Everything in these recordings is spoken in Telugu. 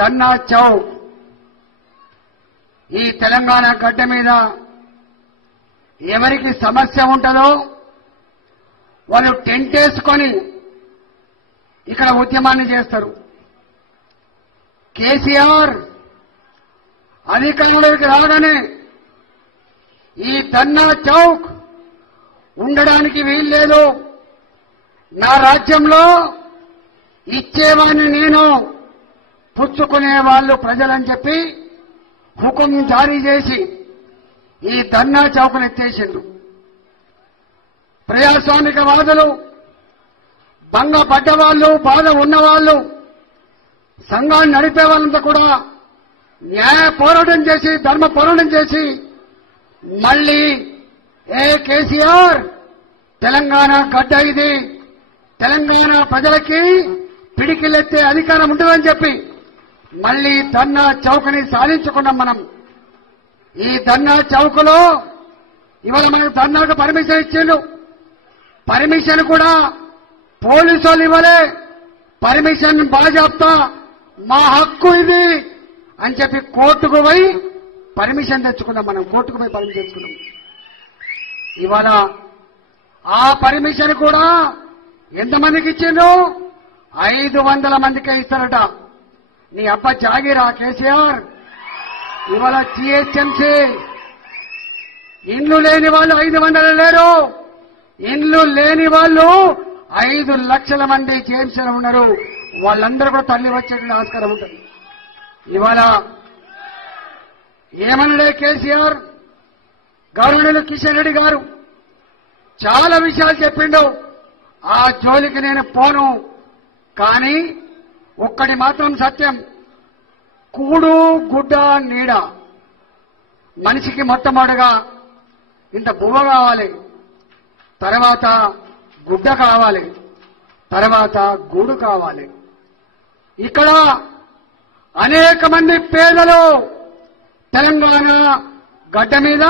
ధర్నా చౌక్ ఈ తెలంగాణ గడ్డ మీద ఎవరికి సమస్య ఉంటుందో వాళ్ళు టెంట్ వేసుకొని ఇక్కడ ఉద్యమాన్ని చేస్తారు. కేసీఆర్ అధికారంలోకి రాగానే ఈ ధర్నా చౌక్ ఉండడానికి వీల్లేదు, నా రాజ్యంలో ఇచ్చేవాడిని నేను, పుచ్చుకునే వాళ్ళు ప్రజలని చెప్పి హుకుం జారీ చేసి ఈ ధర్నా చౌకను ఎత్తేసిండ్రు. ప్రజాస్వామికవాదులు, భంగపడ్డవాళ్లు, బాధ ఉన్నవాళ్లు, సంఘాన్ని నడిపే వాళ్ళంతా కూడా న్యాయ పోరాటం చేసి, ధర్మ పోరాటం చేసి మళ్లీ కేసీఆర్ తెలంగాణ గడ్డ ఇది, తెలంగాణ ప్రజలకి పిడికిలెత్తే అధికారం ఉంటుందని చెప్పి మళ్లీ ధర్నా చౌకని సాధించుకున్నాం మనం. ఈ ధర్నా చౌకలో ఇవాళ మనకు ధర్నాకు పర్మిషన్ ఇచ్చిండు. పర్మిషన్ కూడా పోలీసు వాళ్ళు ఇవ్వలే, పర్మిషన్ బాజాప్తా మా హక్కు ఇది అని చెప్పి కోర్టుకు పోయి పర్మిషన్ తెచ్చుకున్నాం. మనం కోర్టుకు పోయి పర్మిషన్ తెచ్చుకున్నాం. ఇవాళ ఆ పర్మిషన్ కూడా ఎంతమందికి ఇచ్చిండ్రు? 500 మందికే ఇస్తారట. నీ అబ్బ జాగిరా కేసీఆర్. ఇవాళ జిహెచ్ఎంసీ ఇండ్లు లేని వాళ్ళు 500 లేరు, ఇండ్లు లేని వాళ్ళు 5 లక్షల మంది జిహెచ్ఎంసీలో ఉన్నారు. వాళ్ళందరూ కూడా తల్లి వచ్చేటువంటి ఆస్కారం ఉంటుంది. ఇవాళ ఏమనలే కేసీఆర్, గవర్నర్ కిషన్ రెడ్డి గారు చాలా విషయాలు చెప్పిండు. ఆ జోలికి నేను పోను. కానీ ఒక్కటి మాత్రం సత్యం, కూడు గుడ్డ నీడ. మనిషికి మొట్టమొదటిగా ఇంత బువ్వ కావాలి, తర్వాత గుడ్డ కావాలి, తర్వాత గూడు కావాలి. ఇక్కడ అనేక మంది పేదలు తెలంగాణ గడ్డ మీద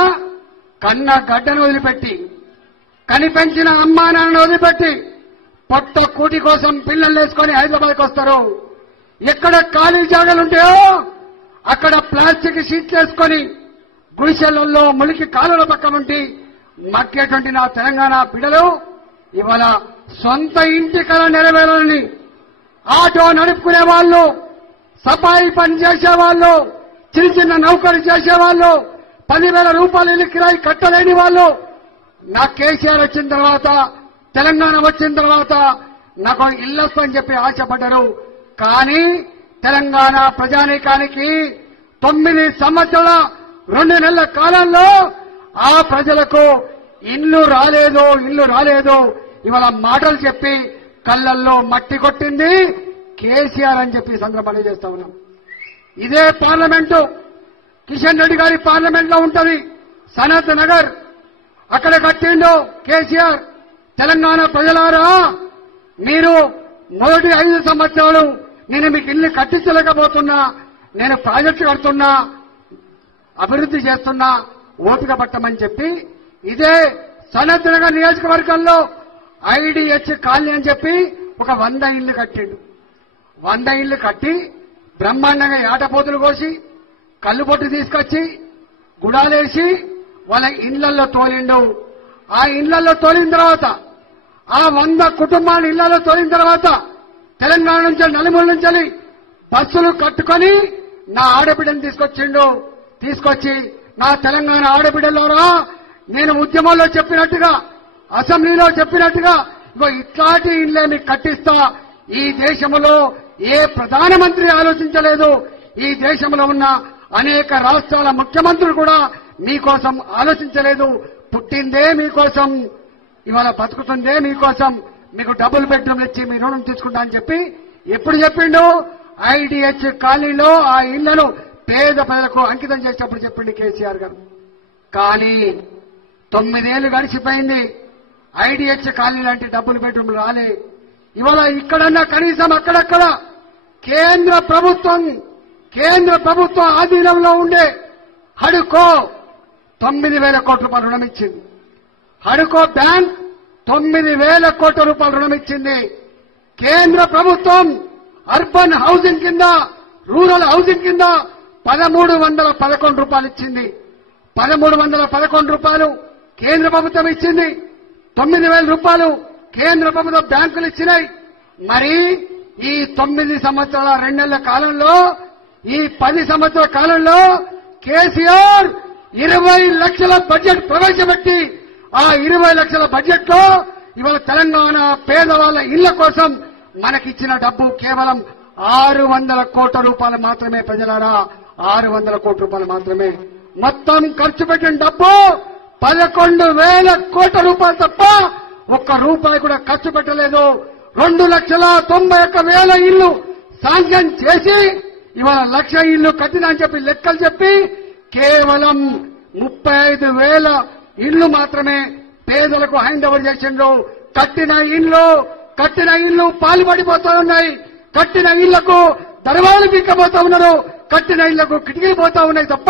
కన్న గడ్డను వదిలిపెట్టి, కనిపెంచిన అమ్మా నాన్నను వదిలిపెట్టి పొట్ట కూటి కోసం పిల్లలు వేసుకొని హైదరాబాద్కి వస్తారు. ఎక్కడ ఖాళీ జాగాలు ఉంటాయో అక్కడ ప్లాస్టిక్ షీట్లు వేసుకొని గుడిసెలలో ములికి కాలువల పక్క ఉండి మక్కేటువంటి నా తెలంగాణ బిడ్డలు ఇవాళ సొంత ఇంటి కళ నెరవేరాలని ఆటో నడుపుకునే వాళ్ళు, సఫాయి పని చేసేవాళ్ళు, చిన్న చిన్న నౌకరు చేసేవాళ్ళు, 10,000 రూపాయలు ఇల్లు కిరాయి కట్టలేని వాళ్ళు నా కేసీఆర్ వచ్చిన తర్వాత, తెలంగాణ వచ్చిన తర్వాత నాకు ఇల్లు వస్తుందని చెప్పి ఆశపడ్డారు. కానీ తెలంగాణ ప్రజానీకానికి 9 సంవత్సరాల 2 నెలల కాలంలో ఆ ప్రజలకు ఇల్లు రాలేదు. ఇవాళ మాటలు చెప్పి కళ్ళల్లో మట్టి కొట్టింది కేసీఆర్ అని చెప్పి సందర్భంగా చేస్తా ఉన్నాం. ఇదే పార్లమెంటు కిషన్ రెడ్డి గారి పార్లమెంట్ లో ఉంటది, సనత్ నగర్. అక్కడ కట్టిండు కేసీఆర్. తెలంగాణ ప్రజలారా, మీరు మొదటి 5 సంవత్సరాలు నేను మీకు ఇల్లు కట్టించలేకపోతున్నా, నేను ప్రాజెక్టు కడుతున్నా, అభివృద్ధి చేస్తున్నా, ఓపిక పట్టమని చెప్పి ఇదే సనత్ నగర్ నియోజకవర్గంలో ఐడిహెచ్ కాలనీ అని చెప్పి ఒక 100 ఇళ్లు కట్టిండు. 100 ఇళ్లు కట్టి బ్రహ్మాండంగా ఏటపోతులు కోసి కళ్ళు పొట్టు తీసుకొచ్చి గుడాలేసి వాళ్ళ ఇళ్లలో తోలిండు. ఆ ఇళ్లలో తోలిన తర్వాత, ఆ 100 కుటుంబాల ఇళ్లలో తోలిన తర్వాత తెలంగాణ నుంచి నలుమూల నుంచి బస్సులు కట్టుకొని నా ఆడబిడ్డను తీసుకొచ్చి నా తెలంగాణ ఆడబిడ్డలోరా, నేను ఉద్యమంలో చెప్పినట్టుగా, అసెంబ్లీలో చెప్పినట్టుగా ఇగో ఇట్లాంటి ఇళ్లే మీకు కట్టిస్తా. ఈ దేశంలో ఏ ప్రధానమంత్రి ఆలోచించలేదు. ఈ దేశంలో ఉన్న అనేక రాష్ట్రాల ముఖ్యమంత్రులు కూడా మీకోసం ఆలోచించలేదు. పుట్టిందే మీకోసం, ఇవాళ బతుకుతుందే మీకోసం, మీకు డబుల్ బెడ్రూమ్ ఇచ్చి మీ రుణం తీసుకుంటా అని చెప్పి ఎప్పుడు చెప్పిండు? ఐడిహెచ్ కాలనీలో ఆ ఇళ్లను పేద ప్రజలకు అంకితం చేసేటప్పుడు చెప్పిండు కేసీఆర్ గారు. కానీ 9 ఏళ్లు గడిచిపోయింది, ఐడిహెచ్ కాలనీ లాంటి డబుల్ బెడ్రూమ్ రాలే. ఇవాళ ఇక్కడన్నా కనీసం అక్కడక్కడ కేంద్ర ప్రభుత్వం ఆధీనంలో ఉండే హడ్కో 9,000 కోట్ల రూపాయలు రుణం ఇచ్చింది. హడ్కో బ్యాంక్ 9,000 కోట్ల రూపాయలు రుణం ఇచ్చింది. కేంద్ర ప్రభుత్వం అర్బన్ హౌసింగ్ కింద రూరల్ హౌసింగ్ కింద 1311 రూపాయలు ఇచ్చింది. 1311 రూపాయలు కేంద్ర ప్రభుత్వం ఇచ్చింది. 9000 రూపాయలు కేంద్ర ప్రభుత్వ బ్యాంకులు ఇచ్చినాయి. మరి ఈ 9 సంవత్సరాల 2 నెలల కాలంలో, ఈ 10 సంవత్సరాల కాలంలో కేసీఆర్ 20 లక్షల బడ్జెట్ ప్రవేశపెట్టి ఆ 20 లక్షల బడ్జెట్ లో ఇవాళ తెలంగాణ పేదవాళ్ల ఇళ్ల కోసం మనకిచ్చిన డబ్బు కేవలం 600 కోట్ల రూపాయలు మాత్రమే. ప్రజలారా, 600 కోట్ల రూపాయలు మాత్రమే. మొత్తం ఖర్చు పెట్టిన డబ్బు 11,000 కోట్ల రూపాయలు తప్ప ఒక్క రూపాయి కూడా ఖర్చు పెట్టలేదు. 2,91,000 ఇళ్లు శాంక్షన్ చేసి ఇవాళ 1,00,000 ఇళ్లు కట్టినా అని చెప్పి లెక్కలు చెప్పి కేవలం 35,000 ఇళ్లు మాత్రమే పేదలకు హ్యాండ్ ఓవర్ చేసిండ్రు. కట్టిన ఇళ్లు పాల్పడిపోతా ఉన్నాయి. కట్టిన ఇళ్లకు దర్వాలు పిక్కబోతా ఉన్నారు. కట్టిన ఇళ్లకు కిటికీలు పోతా ఉన్నాయి తప్ప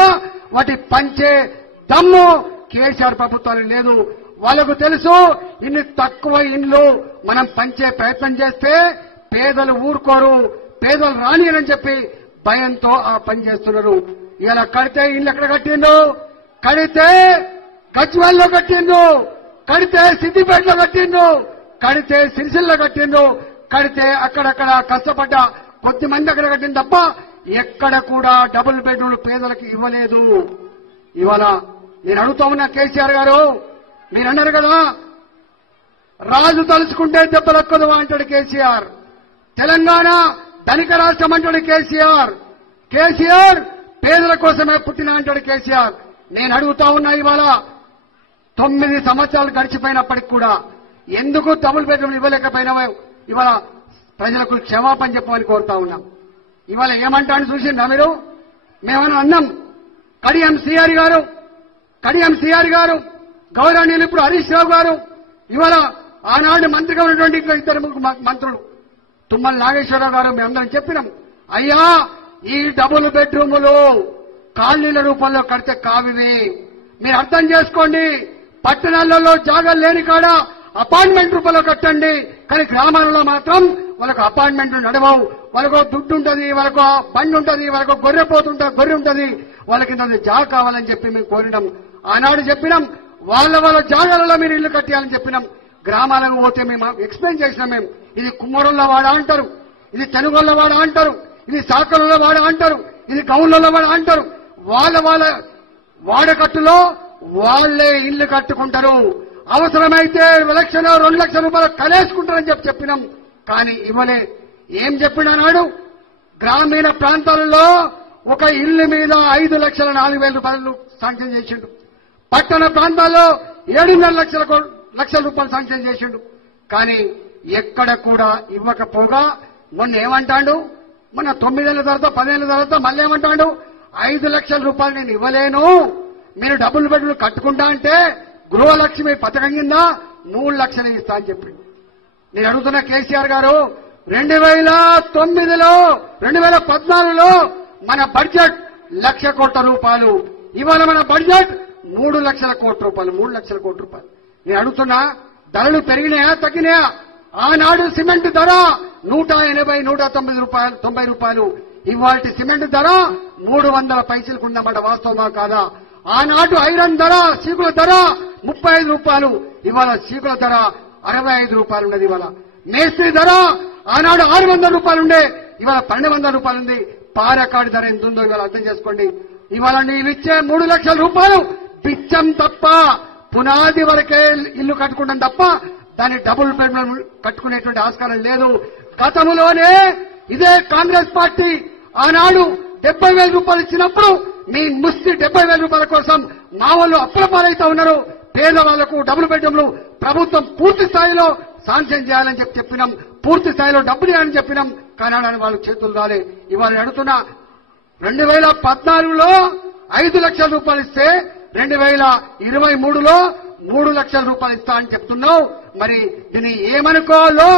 వాటి పంచే దమ్ము కేసీఆర్ ప్రభుత్వానికి లేదు. వాళ్ళకు తెలుసు, ఇన్ని తక్కువ ఇండ్లు మనం పంచే ప్రయత్నం చేస్తే పేదలు ఊరుకోరు, పేదలు రానియని చెప్పి భయంతో ఆ పని చేస్తున్నారు. ఇలా కడితే ఇల్లు ఎక్కడ కట్టిండు? కడితే గజ్వేల్లో కట్టిండు, కడితే సిద్దిపేటలో కట్టిండు, కడితే సిరిసిల్లో కట్టిండు, కడితే అక్కడక్కడ కష్టపడ్డ కొద్ది మంది అక్కడ కట్టింది తప్ప ఎక్కడ కూడా డబుల్ బెడ్రూమ్ పేదలకు ఇవ్వలేదు. ఇవాళ నేను అడుగుతా ఉన్నా కేసీఆర్ గారు, మీరు అన్నారు కదా రాజు తలుచుకుంటే దెబ్బలెక్కదు అంటాడు కేసీఆర్. తెలంగాణ ధనిక రాష్ట్రం అంటాడు కేసీఆర్. కేసీఆర్ పేదల కోసమే పుట్టిన అంటాడు కేసీఆర్. నేను అడుగుతా ఉన్నా, ఇవాళ 9 సంవత్సరాలు గడిచిపోయినప్పటికి కూడా ఎందుకు డబుల్ బెడ్రూమ్ ఇవ్వలేకపోయినామో ఇవాళ ప్రజలకు క్షమాపణ చెప్పమని కోరుతా ఉన్నాం. ఇవాళ ఏమంటాను చూసిందా మీరు? మేమన్నా అన్నాం. కడియం సిఆర్ గారు గౌరవనీయులు ఇప్పుడు హరీష్ రావు గారు, ఇవాళ ఆనాడు మంత్రిగా ఉన్నటువంటి ఇంకా 2 మంత్రులు తుమ్మల నాగేశ్వరరావు గారు, మేమందరం చెప్పినాం, అయ్యా ఈ డబుల్ బెడ్రూములు కాలనీల రూపంలో కడితే కావివి, మీరు అర్థం చేసుకోండి. పట్టణాలలో జాగాలు లేని కాడ అపార్ట్మెంట్ రూపంలో కట్టండి, కానీ గ్రామాలలో మాత్రం వాళ్ళకు అపార్ట్మెంట్లు నడవవు. వాళ్ళకు దుడ్డు ఉంటుంది, వాళ్ళకు బండి ఉంటుంది, వాళ్ళకు గొర్రె ఉంటుంది, వాళ్ళకి జాగా కావాలని చెప్పి మేము కోరినాం. ఆనాడు చెప్పినాం, వాళ్ళ జాగాలలో మీరు ఇల్లు కట్టాలని చెప్పినాం. గ్రామాలకు పోతే మేము ఎక్స్ప్లెయిన్ చేసినాం. మేము ఇది కుమ్మరుల వాడ అంటారు, ఇది తెనుగోళ్ల వాడ అంటారు, ఇది సాకరుల వాడ అంటారు, ఇది గౌన్ల వాడ అంటారు. వాళ్ళ వాడకట్టులో వాళ్లే ఇల్లు కట్టుకుంటారు. అవసరమైతే 1 లక్షలు 2 లక్షల రూపాయలు కలేసుకుంటారని చెప్పినాం. కానీ ఇవ్వలే. ఏం చెప్పినాడు? గ్రామీణ ప్రాంతాలలో ఒక ఇల్లు మీద 5,04,000 రూపాయలు శాంక్షన్ చేసిండు. పట్టణ ప్రాంతాల్లో 7,5 లక్షల రూపాయలు శాంక్షన్ చేసిండు. కానీ ఎక్కడ కూడా ఇవ్వకపోగా మొన్న ఏమంటాడు? మొన్న 9 ఏళ్ల తర్వాత 10 ఏళ్ల తర్వాత మళ్ళీ ఏమంటాడు? 5 లక్షల రూపాయలు నేను ఇవ్వలేను, మీరు డబుల్ బెడ్లు కట్టుకుంటా అంటే గృహలక్ష్మి పథకం కింద 3 లక్షలు ఇస్తా అని చెప్పి. నేను అడుగుతున్న కేసీఆర్ గారు, 2014లో మన బడ్జెట్ 1,00,000 కోట్ల రూపాయలు, ఇవాళ మన బడ్జెట్ 3 లక్షల కోట్ల రూపాయలు. నేను అడుగుతున్నా, ధరలు పెరిగినాయా తగ్గినాయా? ఆనాడు సిమెంట్ ధర 180-190 రూపాయలు, ఇవాటి సిమెంట్ ధర 300 పైసలకు ఉన్నమాట. వాస్తవమా కాదా? ఆనాడు ఐరన్ ధర, సీకుల ధర 35 రూపాయలు, ఇవాళ సీకుల ధర 65 రూపాయలు ఉన్నది. ఇవాళ మేస్త్రి ధర ఆనాడు 600 రూపాయలు ఉండే, ఇవాళ 1200 రూపాయలు ఉంది. పారకాడి ధర ఎంత ఉందో ఇవాళ అర్థం చేసుకోండి. ఇవాళ నీళ్ళు ఇచ్చే 3 లక్షల రూపాయలు బిచ్చం తప్ప, పునాది వరకే ఇల్లు కట్టుకుంటాం తప్ప దాన్ని డబుల్ బెడ్రూమ్ కట్టుకునేటువంటి ఆస్కారం లేదు. గతంలోనే ఇదే కాంగ్రెస్ పార్టీ ఆనాడు 70,000 రూపాయలు ఇచ్చినప్పుడు మీ ముస్తి 70,000 రూపాయల కోసం మా వాళ్ళు అప్పుల పాలైతా ఉన్నారు. పేదవాళ్లకు డబుల్ బెడ్రూమ్లు ప్రభుత్వం పూర్తి స్థాయిలో శాంక్షన్ చేయాలని చెప్పినాం, పూర్తి స్థాయిలో డబ్బులు ఇవ్వాలని చెప్పినాం. కానీ వాళ్ళు చేతులు రాలే. ఇవాళ అడుగుతున్నా, 2014లో 5 లక్షల రూపాయలు ఇస్తే 2023లో 3 లక్షల రూపాయలు ఇస్తా అని చెప్తున్నావు. మరి దీన్ని ఏమనుకోవాలో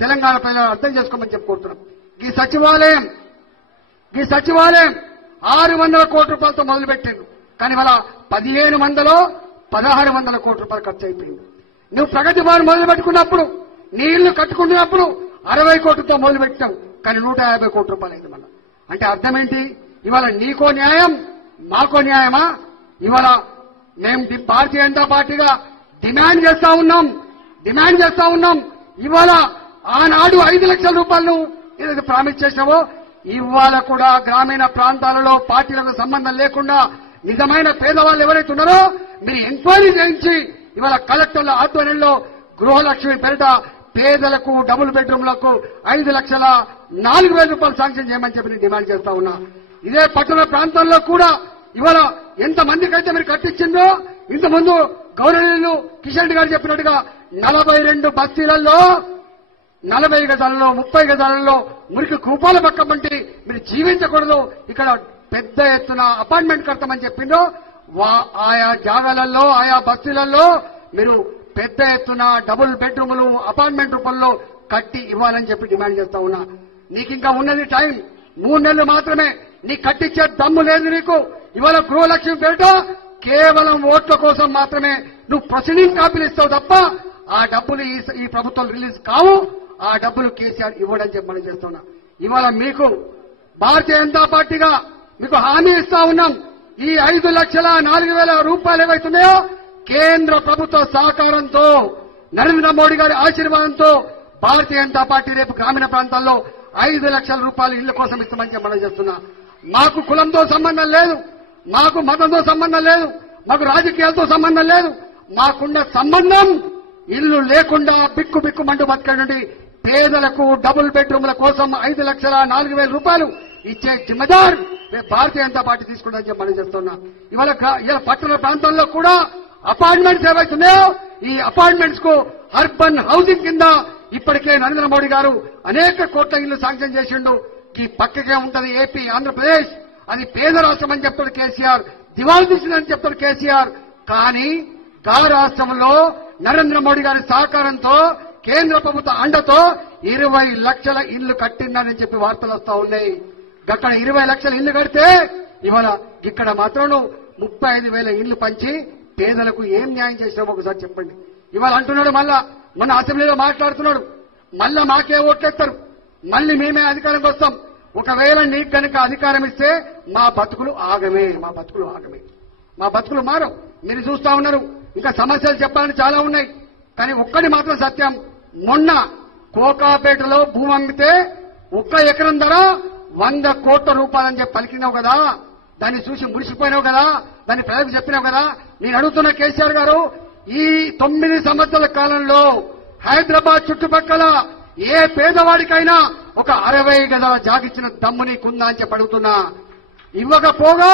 తెలంగాణ ప్రజలు అర్థం చేసుకోమని చెప్పుకుంటున్నాం. ఈ సచివాలయం 600 కోట్ల రూపాయలతో మొదలుపెట్టారు. కానీ వాళ్ళ 1500లో 1600 కోట్ల రూపాయలు ఖర్చు అయిపోయింది. నువ్వు ప్రగతి భవన్ మొదలు పెట్టుకున్నప్పుడు, నీ ఇల్లు కట్టుకుంటున్నప్పుడు 60 కోట్లతో మొదలు పెట్టావు, కానీ 150 కోట్ల రూపాయలు అయింది. మళ్ళీ అంటే అర్థం ఏంటి? ఇవాళ నీకో న్యాయం మాకో న్యాయమా? ఇవాళ మేము భారతీయ జనతా పార్టీగా డిమాండ్ చేస్తా ఉన్నాం. ఇవాళ ఆనాడు 5 లక్షల రూపాయలు ఏదైతే ప్రామిస్ చేసావో ఇవాళ కూడా గ్రామీణ ప్రాంతాలలో పార్టీలకు సంబంధం లేకుండా నిజమైన పేదవాళ్ళు ఎవరైతే ఉన్నారో మీరు ఎంక్వైరీ చేయించి ఇవాళ కలెక్టర్ల ఆధ్వర్యంలో గృహలక్ష్మి పేరిట పేదలకు డబుల్ బెడ్రూమ్లకు 5,04,000 రూపాయలు శాంక్షన్ చేయమని చెప్పి నేను డిమాండ్ చేస్తా ఉన్నా. ఇదే పట్టణ ప్రాంతాల్లో కూడా ఇవాళ ఎంతమందికైతే మీరు కట్టించిందో ఇంతకుముందు గౌరవనీయులు కిషన్ రెడ్డి గారు చెప్పినట్టుగా 42 బస్తీలలో 40 గజాలలో 30 గజాలలో మురికి కూపాల పక్కమంటి మీరు జీవించకూడదు, ఇక్కడ పెద్ద ఎత్తున అపార్ట్మెంట్ కడతామని చెప్పిందో ఆయా జాగాలలో ఆయా బస్తీలలో మీరు పెద్ద ఎత్తున డబుల్ బెడ్రూములు అపార్ట్మెంట్ రూపంలో కట్టి ఇవ్వాలని చెప్పి డిమాండ్ చేస్తా ఉన్నా. నీకు ఇంకా ఉన్నది టైం 3 నెలలు మాత్రమే. నీకు కట్టించే దమ్ము లేదు నీకు. ఇవాళ గృహలక్ష్మి పేరిట కేవలం ఓట్ల కోసం మాత్రమే నువ్వు ప్రొసీడింగ్ కాపీలు ఇస్తావు తప్ప ఆ డబ్బులు ఈ ప్రభుత్వం రిలీజ్ కావు. ఆ డబ్బులు కేసీఆర్ ఇవ్వడని చెప్పి మనం చేస్తున్నా. ఇవాళ మీకు భారతీయ జనతా పార్టీగా మీకు హామీ ఇస్తా ఉన్నాం. ఈ 5,04,000 రూపాయలు ఏవైతున్నాయో కేంద్ర ప్రభుత్వ సహకారంతో నరేంద్ర మోడీ గారి ఆశీర్వాదంతో భారతీయ జనతా పార్టీ రేపు గ్రామీణ ప్రాంతాల్లో 5 లక్షల రూపాయలు ఇళ్ల కోసం ఇస్తామని చెప్పి మనం చేస్తున్నా. మాకు కులంతో సంబంధం లేదు, మాకు మతంతో సంబంధం లేదు, మాకు రాజకీయాలతో సంబంధం లేదు. మాకున్న సంబంధం ఇల్లు లేకుండా బిక్కు మండు బతకడండి పేదలకు డబుల్ బెడ్రూమ్ల కోసం 5,04,000 రూపాయలు ఇచ్చే జిమ్మదార్ భారతీయ జనతా పార్టీ తీసుకుంటారని చెప్పి మనం చెప్తున్నా. ఇవాళ పట్టణ ప్రాంతాల్లో కూడా అపార్ట్మెంట్స్ ఏవైతున్నాయో ఈ అపార్ట్మెంట్స్ కు అర్బన్ హౌసింగ్ కింద ఇప్పటికే నరేంద్ర మోడీ గారు అనేక కోట్ల ఇళ్లు శాంక్షన్ చేసిండు. ఈ పక్కకే ఉంటది ఏపీ ఆంధ్రప్రదేశ్, అది పేద రాష్ట్రం అని చెప్తాడు కేసీఆర్, దివాళా తీసిందని చెప్తాడు కేసీఆర్. కానీ గా రాష్ట్రంలో నరేంద్ర మోడీ గారి సహకారంతో కేంద్ర ప్రభుత్వ అండతో 20 లక్షల ఇళ్లు కట్టిందని చెప్పి వార్తలు వస్తా ఉన్నాయి. అక్కడ 20 లక్షల ఇళ్లు కడితే ఇవాళ ఇక్కడ మాత్రం 35,000 ఇళ్లు పంచి పేదలకు ఏం న్యాయం చేసినామో ఒకసారి చెప్పండి. ఇవాళ అంటున్నాడు మళ్ళా మన అసెంబ్లీలో మాట్లాడుతున్నాడు, మళ్ళా మాకే ఓట్లేస్తారు, మళ్ళీ మేమే అధికారంకి వస్తాం. ఒకవేళ నీకు కనుక అధికారం ఇస్తే మా బతుకులు ఆగమే, మా బతుకులు మారవు. మీరు చూస్తా ఉన్నారు. ఇంకా సమస్యలు చెప్పాలని చాలా ఉన్నాయి. కానీ ఒక్కటి మాత్రం సత్యం, మొన్న కోకాపేటలో భూమి అమ్మితే 1 ఎకరం ధర 100 కోట్ల రూపాయలని చెప్పి పలికినావు కదా, దాన్ని చూసి మురిసిపోయినావు కదా, దాన్ని ప్రజలకు చెప్పినావు కదా. నేను అడుగుతున్న కేసీఆర్ గారు, ఈ 9 సంవత్సరాల కాలంలో హైదరాబాద్ చుట్టుపక్కల ఏ పేదవాడికైనా ఒక 60 గజాల జాగిచ్చిన దమ్ము నీకుందా అని చెప్పి అడుగుతున్నా. ఇవ్వకపోగా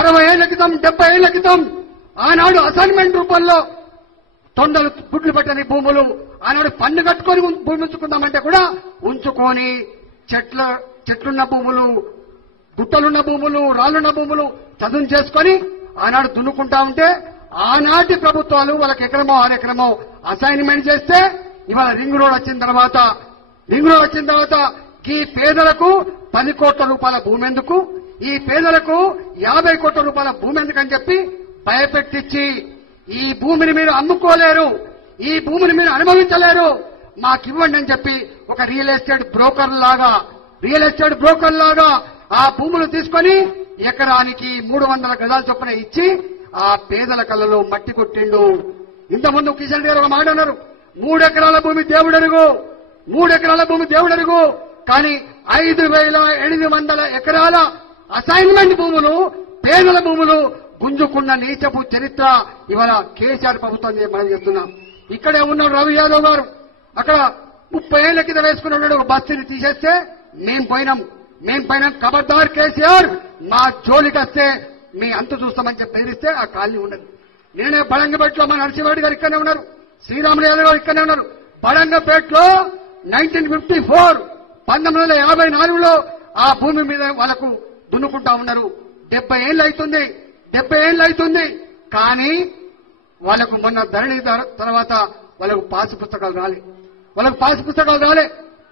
60 ఏళ్ల క్రితం 70 ఏళ్ల క్రితం ఆనాడు అసైన్మెంట్ రూపంలో తొండలు గుడ్లు పట్టని భూములు ఆనాడు పన్ను కట్టుకొని భూమి ఉంచుకుందామంటే కూడా ఉంచుకొని చెట్లున్న భూములు, గుట్టలున్న భూములు, రాళ్లున్న భూములు చదును చేసుకొని ఆనాడు దున్నుకుంటా ఉంటే ఆనాటి ప్రభుత్వాలు వాళ్ళకి ఎకరమో 6 ఎకరమో అసైన్మెంట్ చేస్తే ఇవాళ రింగ్ రోడ్ వచ్చిన తర్వాత ఈ పేదలకు 10 కోట్ల రూపాయల భూమి ఎందుకు, ఈ పేదలకు 50 కోట్ల రూపాయల భూమి ఎందుకని చెప్పి భయపెట్టించి ఈ భూమిని మీరు అమ్ముకోలేరు, ఈ భూమిని మీరు అనుభవించలేరు, మాకివ్వండి అని చెప్పి ఒక రియల్ ఎస్టేట్ బ్రోకర్ లాగా ఆ భూములు తీసుకొని ఎకరానికి 300 గజాల చొప్పున ఇచ్చి ఆ పేదల కళ్ళలో మట్టి కొట్టిండు. ఇంతకుముందు కిషన్ గారు ఒక మాట అన్నారు, 3 ఎకరాల భూమి దేవుడెరుగు, కానీ 5,800 ఎకరాల అసైన్మెంట్ భూములు, పేదల భూములు గుంజుకున్న నీచపు చరిత్ర ఇవాళ కేసీఆర్ ప్రభుత్వం మనం చేస్తున్నాం. ఇక్కడే ఉన్న రవి యాదవ్ గారు అక్కడ 30 ఏళ్ల కింద వేసుకున్నాడు ఒక బస్తీని తీసేస్తే మేం పోయినాం. ఖబర్దార్ కేసీఆర్, మా జోలికి వస్తే మీ అంతు చూస్తామని చెప్పి బెదిరిస్తే ఆ కాలనీ ఉండదు. నేనే బడంగపేటలో మా నరసింహారెడ్డి గారు ఇక్కడనే ఉన్నారు, శ్రీరాములు యాదవ్ గారు ఇక్కడనే ఉన్నారు. బడంగపేటలో 1954లో ఆ భూమి మీద వాళ్ళకు దున్నుకుంటా ఉన్నారు. 70 ఏళ్ళు అవుతుంది. కానీ వాళ్ళకు మొన్న ధరణి తర్వాత వాళ్ళకు పాసు పుస్తకాలు రాలే.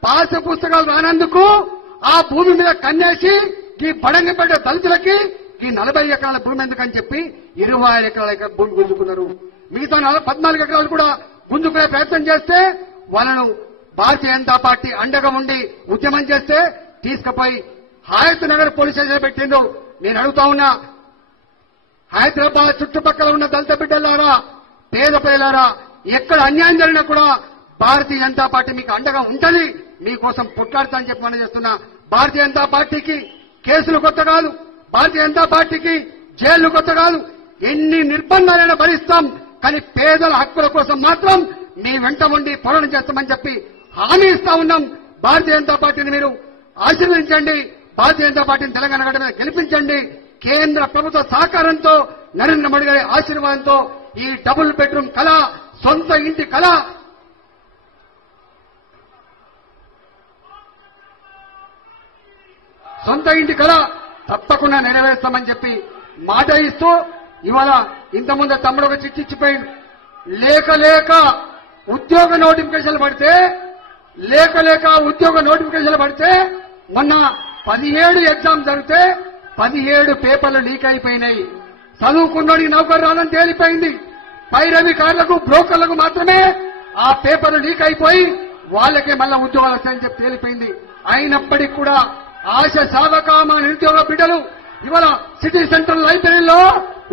పాసు పుస్తకాలు రానందుకు ఆ భూమి మీద కన్నేసి ఈ బడంగపేట దళితులకి ఈ 40 ఎకరాల భూమి ఎందుకని చెప్పి 25 ఎకరాల భూమి గుంజుకున్నారు. మిగతా 14 ఎకరాలు కూడా గుంజుకునే ప్రయత్నం చేస్తే వాళ్ళను భారతీయ జనతా పార్టీ అండగా ఉండి ఉద్యమం చేస్తే తీసుకుపోయి హయత్ నగర్ పోలీస్ స్టేషన్ పెట్టిండ్రు. నేను అడుగుతా ఉన్నా, హైదరాబాద్ చుట్టుపక్కల ఉన్న దళిత బిడ్డలారా, పేద ప్రజలారా, ఎక్కడ అన్యాయం జరిగినా కూడా భారతీయ జనతా పార్టీ మీకు అండగా ఉంటది, మీకోసం పొట్లాడుతా అని చెప్పి మనం చేస్తున్నా. భారతీయ జనతా పార్టీకి కేసులు కొత్త కాదు, భారతీయ జనతా పార్టీకి జైళ్లు కొత్త కాదు. ఎన్ని నిర్బంధాలైనా భరిస్తాం, కానీ పేదల హక్కుల కోసం మాత్రం మీ వెంట ఉండి పోరాటం చేస్తామని చెప్పి హామీ ఇస్తా ఉన్నాం. భారతీయ జనతా పార్టీని మీరు ఆశీర్వదించండి, భారతీయ జనతా పార్టీని తెలంగాణ గడ్డ మీద గెలిపించండి. కేంద్ర ప్రభుత్వ సహకారంతో, నరేంద్ర మోడీ గారి ఆశీర్వాదంతో ఈ డబుల్ బెడ్రూమ్ కళ, సొంత ఇంటి కళ తప్పకుండా నెరవేరుస్తామని చెప్పి మాట ఇస్తూ, ఇవాళ ఇంతకుముందు తమ్ముడు ఒక చిట్టి ఇచ్చిపోయింది. లేక ఉద్యోగ నోటిఫికేషన్లు పడితే మొన్న 17 ఎగ్జామ్ జరిగితే 17 పేపర్లు లీక్ అయిపోయినాయి. చదువుకున్నోడికి నౌకరు రాదని తేలిపోయింది. పైరవికారులకు, బ్రోకర్లకు మాత్రమే ఆ పేపర్లు లీక్ అయిపోయి వాళ్ళకే మళ్ళా ఉద్యోగాలు వస్తాయని చెప్పి తేలిపోయింది. అయినప్పటికీ కూడా ఆశ సాధకామ నిరుద్యోగ బిడ్డలు ఇవాళ సిటీ సెంట్రల్ లైబ్రరీలో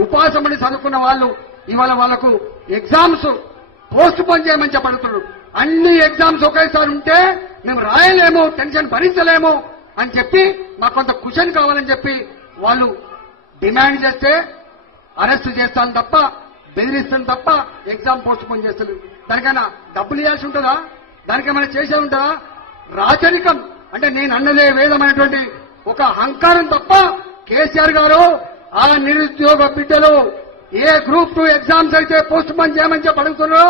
ఉపాసమని చదువుకున్న వాళ్ళు ఇవాళ వాళ్లకు ఎగ్జామ్స్ పోస్ట్ పోన్ చేయమని చెప్పడుతున్నారు. అన్ని ఎగ్జామ్స్ ఒకేసారి ఉంటే మేము రాయలేము, టెన్షన్ భరించలేము అని చెప్పి మాకు కొంత కుషన్ కావాలని చెప్పి వాళ్ళు డిమాండ్ చేస్తే అరెస్ట్ చేస్తాను తప్ప, బెదిరిస్తాను తప్ప ఎగ్జామ్ పోస్ట్ పోన్ చేస్తారు. దానికైనా డబ్బులు ఇవ్వాల్సి ఉంటుందా? దానికేమైనా చేసే ఉంటుందా? రాచరికం అంటే నేను అన్నదే వేదమైనటువంటి ఒక అహంకారం తప్ప కేసీఆర్ గారు ఆ నిరుద్యోగ బిడ్డలు ఏ గ్రూప్ 2 ఎగ్జామ్స్ అయితే పోస్ట్ పోన్ చేయమని చెప్పి అడుగుతున్నారో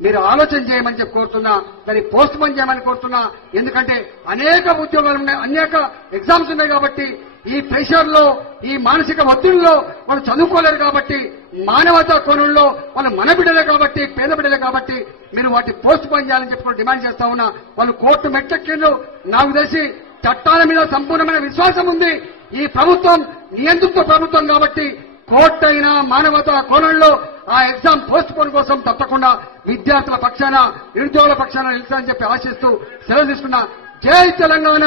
మీరు ఆలోచన చేయమని చెప్పి కోరుతున్నా, దాన్ని పోస్ట్ పోన్ చేయమని కోరుతున్నా. ఎందుకంటే అనేక ఉద్యోగాలు ఉన్నాయి, అనేక ఎగ్జామ్స్ ఉన్నాయి కాబట్టి ఈ ప్రెషర్ లో, ఈ మానసిక ఒత్తిడిలో వాళ్ళు చదువుకోలేరు కాబట్టి, మానవతా కోణంలో వాళ్ళు మన బిడ్డలే కాబట్టి, పేద బిడ్డలే కాబట్టి మీరు వాటి పోస్ట్ పోన్ చేయాలని చెప్పి డిమాండ్ చేస్తా ఉన్నా. వాళ్ళు కోర్టు మెట్టెక్కిండ్రు. నాకు తెలిసి చట్టాల మీద సంపూర్ణమైన విశ్వాసం ఉంది. ఈ ప్రభుత్వం నియంతృత్వ ప్రభుత్వం కాబట్టి కోర్టు అయినా మానవతా కోణంలో ఆ ఎగ్జామ్ పోస్ట్ పోన్ కోసం తప్పకుండా విద్యార్థుల పక్షాన, నిరుద్యోగుల పక్షాన నిలుస్తారని చెప్పి ఆశిస్తూ సెలవు తీసుకున్నా. జై తెలంగాణ.